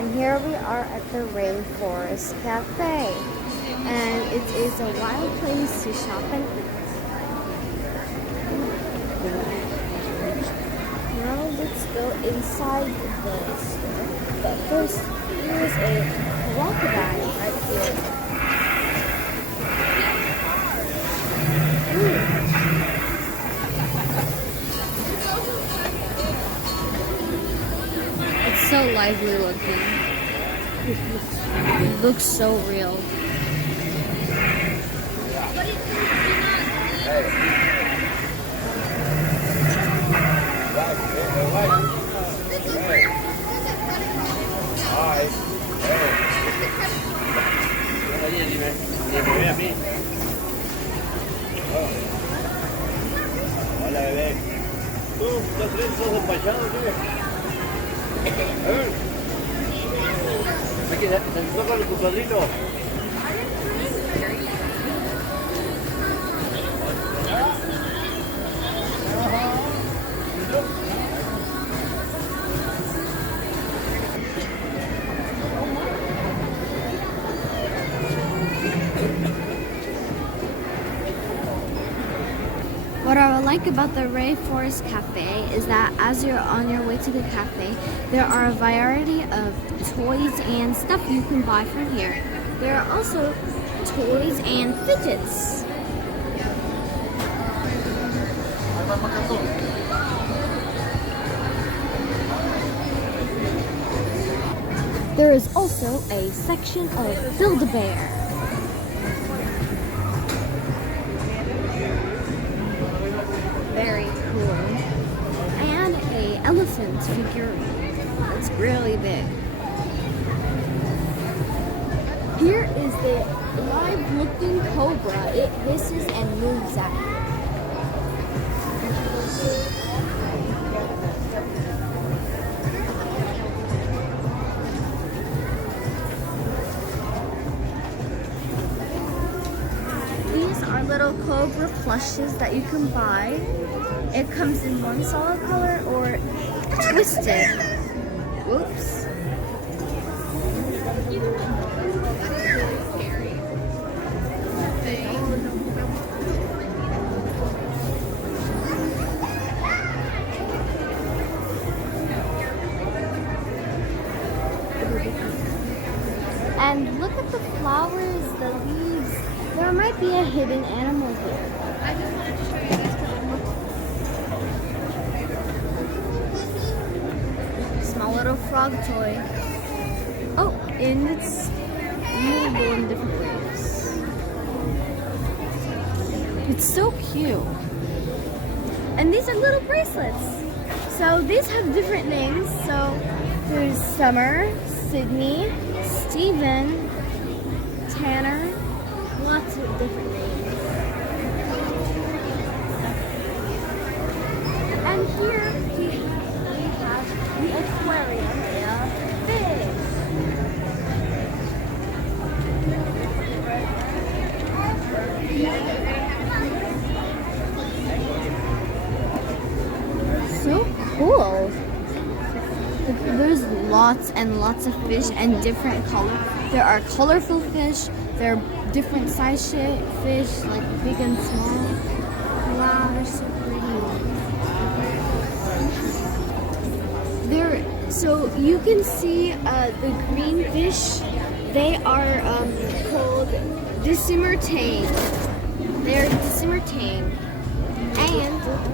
And here we are at the Rainforest Cafe. And it is a wild place to shop and eat. Now let's go inside the store. But first, here's a crocodile right here. It's so lively looking. It looks so real. Hola, bebé. ¿Tú los tres sos despachados, qué? A ver. Aquí, ¿se te toca el cocodrilo? What I would like about the Rainforest Cafe is that as you're on your way to the cafe, there are a variety of toys and stuff you can buy from here. There are also toys and fidgets. There is also a section of Build-A-Bear. Very cool. And a elephant figurine. It's really big. Here is the live looking cobra. It hisses and moves at you. These are little cobra plushes that you can buy. It comes in one solid color or twisted. Whoops. And look at the flowers, the leaves. There might be a hidden animal here. I just wanted to show you guys because small little frog toy. Oh, and it's movable in different ways. It's so cute. And these are little bracelets. So these have different names. So there's Summer, Sydney, Steven, Tanner, lots of different names. And here we have the aquarium of fish. So cool. There's lots and lots of fish and different colors. There are colorful fish. There are different size fish, like big and small. Wow, they're so pretty. So you can see the green fish. They are called dissimmertane. They're dissimmertane,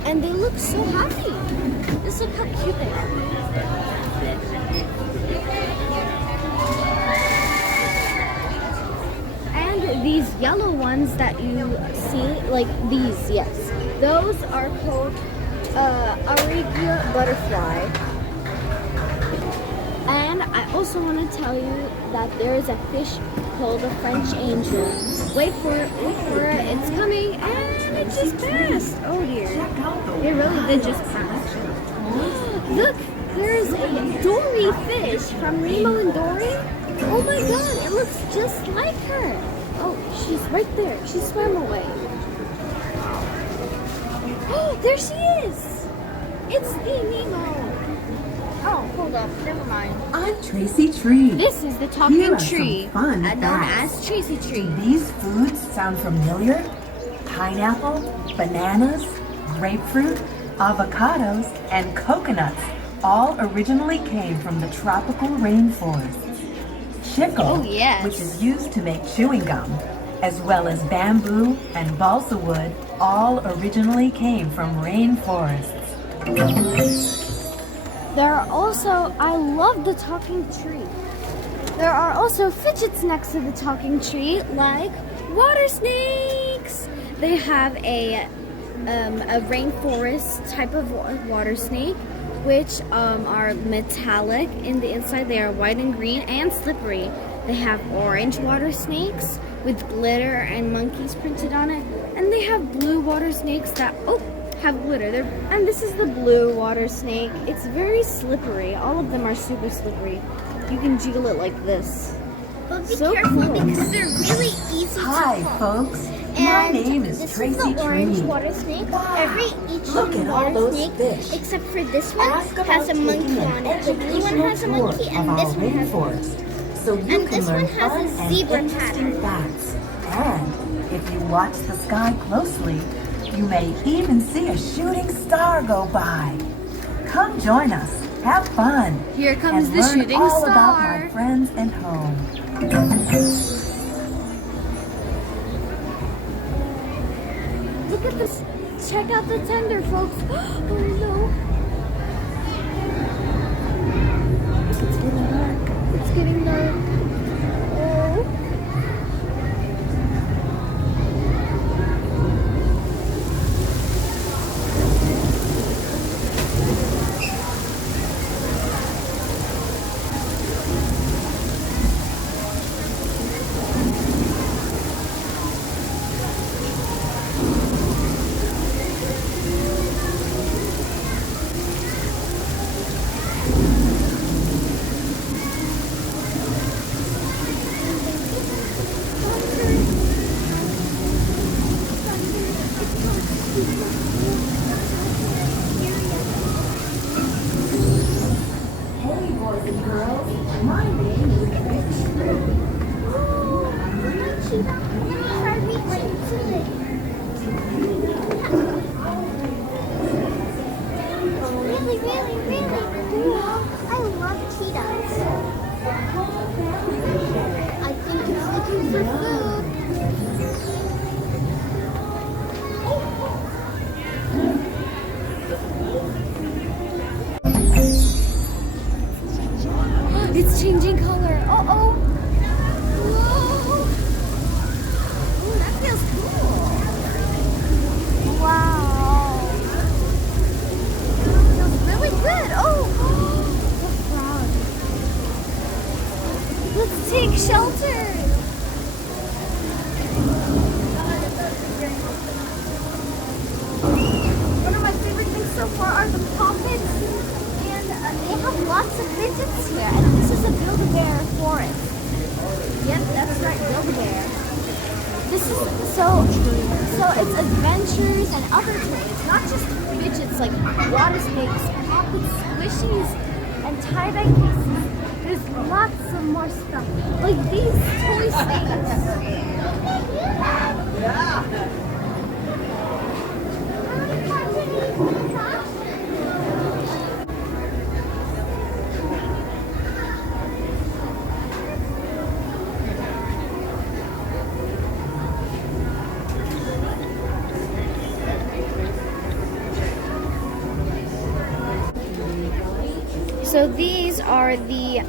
and they look so happy. Just look how cute they are. And these yellow ones that you see, like these, yes, those are called Auriga butterfly. And I also want to tell you that there is a fish called a French angel. Wait for it, it's coming, and it just passed. Oh dear, it really did just pass. Look, there's a Dory fish from Nemo and Dory. Oh my god, it looks just like her. Oh, she's right there. She swam away. Oh, there she is. It's the Nemo. Oh, hold up. Never mind. I'm Tracy Tree. This is the Here talking are tree, some fun known facts. as Tracy Tree. Do these foods sound familiar? Pineapple, bananas, grapefruit, avocados, and coconuts all originally came from the tropical rainforest. Chicle, Oh, yes. which is used to make chewing gum, as well as bamboo and balsa wood, all originally came from rainforests. There are also, I love the talking tree. There are also fidgets next to the talking tree, like water snakes. They have a rainforest type of water snake, which are metallic in the inside. They are white and green and slippery. They have orange water snakes with glitter and monkeys printed on it, and they have blue water snakes that have glitter. And this is the blue water snake. It's very slippery. All of them are super slippery. You can jiggle it like this. But be So careful cool. because they're really easy Hi, to pull. folks. My name is This Tracy is the orange Tree. water snake. Wow. Each Look at all water those snake, fish. except for this one, Ask about has a monkey taking an on it. The blue one has a educational monkey, tour and of this our one has a monkey. rainforest, so you And can this learn one has fun a and zebra interesting pattern. facts. And if you watch the sky closely, you may even see a shooting star go by. Come join us. Have fun. Here comes and the learn shooting all star. about my friends and home. Look at this. Check out the tender, folks. Oh no. It's getting dark. It's getting dark. Oh. Hey, boys and girls. My name is Tracy Tree. Try reaching to it. Really, really, really cool. I love cheetahs. I think it's looking for food. It's changing color. Uh-oh. Whoa. Ooh, that feels cool. Wow. Feels really good. Oh. The frog. Let's take shelter. One of my favorite things so far are the poppets. And they have lots of fidgets here. And this is a Build-A-Bear forest. Yep, that's right, Build-A-Bear. This is so it's adventures and other toys, not just fidgets like water snakes, poppets, squishies, and tie-dye cases. There's lots of more stuff, like these toy snakes. So these are the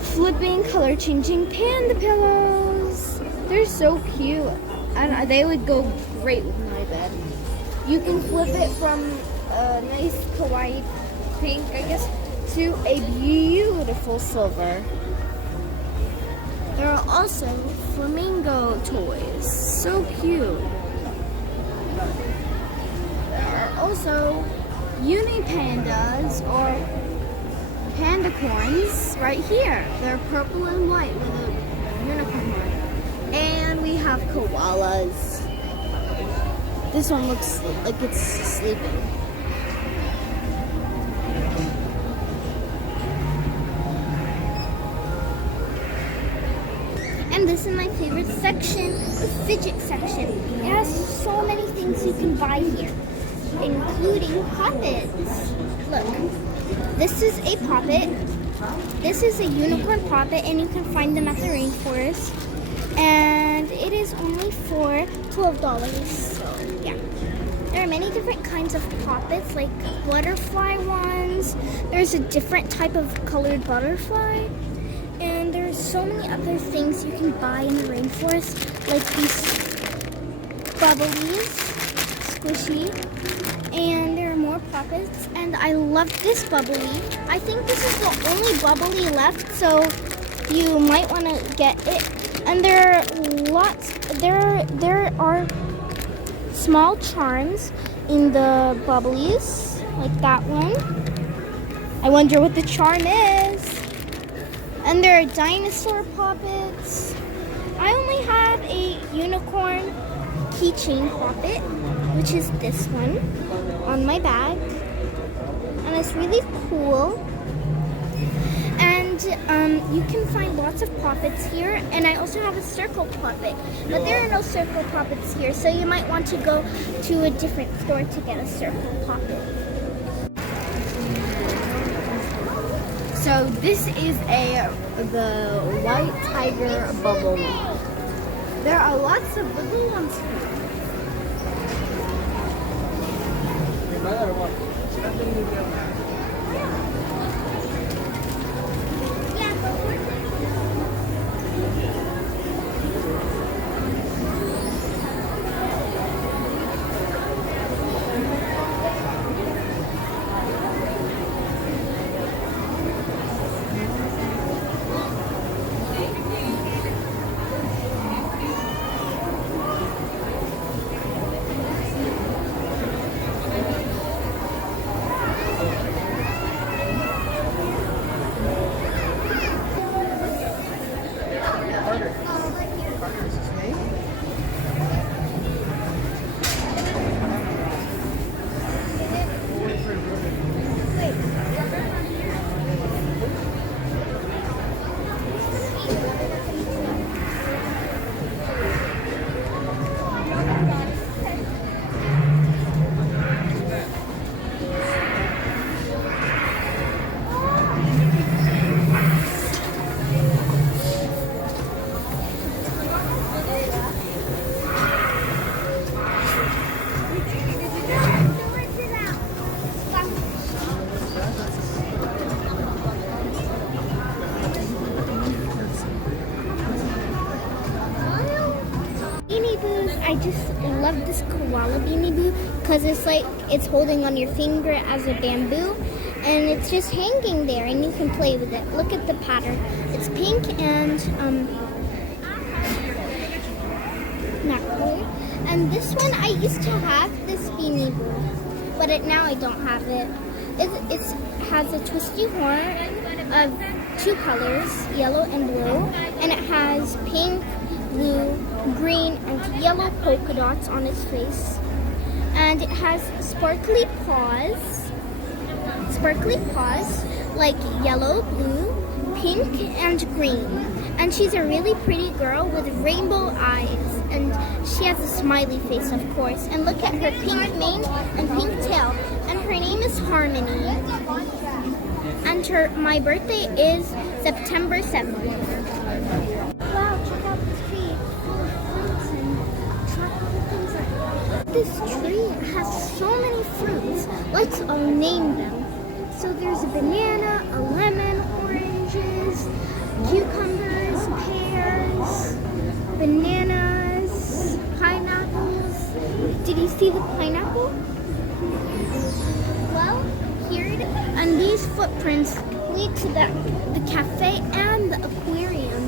flipping color changing panda pillows. They're so cute and they would go great with my bed. You can flip it from a nice kawaii pink, I guess, to a beautiful silver. There are also flamingo toys. So cute. There are also uni pandas or panda corns right here. They're purple and white with a unicorn horn. And we have koalas. This one looks like it's sleeping. And this is my favorite section, the fidget section. It has so many things you can buy here, including poppets. Look, this is a poppet. This is a unicorn poppet, and you can find them at the Rainforest. And it is only for $12. So yeah. There are many different kinds of poppets, like butterfly ones. There's a different type of colored butterfly. And there's so many other things you can buy in the Rainforest, like these bubblies, squishy. And there are more poppets. And I love this bubbly. I think this is the only bubbly left, so you might want to get it. And there are lots, there are small charms in the bubblies, like that one. I wonder what the charm is. And there are dinosaur poppets. I only have a unicorn keychain poppet, which is this one, on my bag. And it's really cool. And you can find lots of poppets here. And I also have a circle poppet. But there are no circle poppets here, so you might want to go to a different store to get a circle poppet. So this is the white tiger bubble. There are lots of little ones here. I just love this koala beanie boo because it's holding on your finger as a bamboo, and it's just hanging there and you can play with it. Look at the pattern. It's pink and not color. And this one, I used to have this beanie boo, but now I don't have it. It has a twisty horn of two colors, yellow and blue, and it has pink, blue, green, and yellow polka dots on its face. And it has sparkly paws like yellow, blue, pink, and green. And she's a really pretty girl with rainbow eyes, and she has a smiley face, of course. And look at her pink mane and pink tail. And her name is Harmony. And my birthday is September 7th. Wow, check out this tree full of fruits and tropical things like that. This tree has so many fruits. Let's all name them. So there's a banana, a lemon, oranges, cucumbers, pears, bananas, pineapples. Did you see the pineapple? Well, here it is. And these footprints lead to the cafe and the aquarium.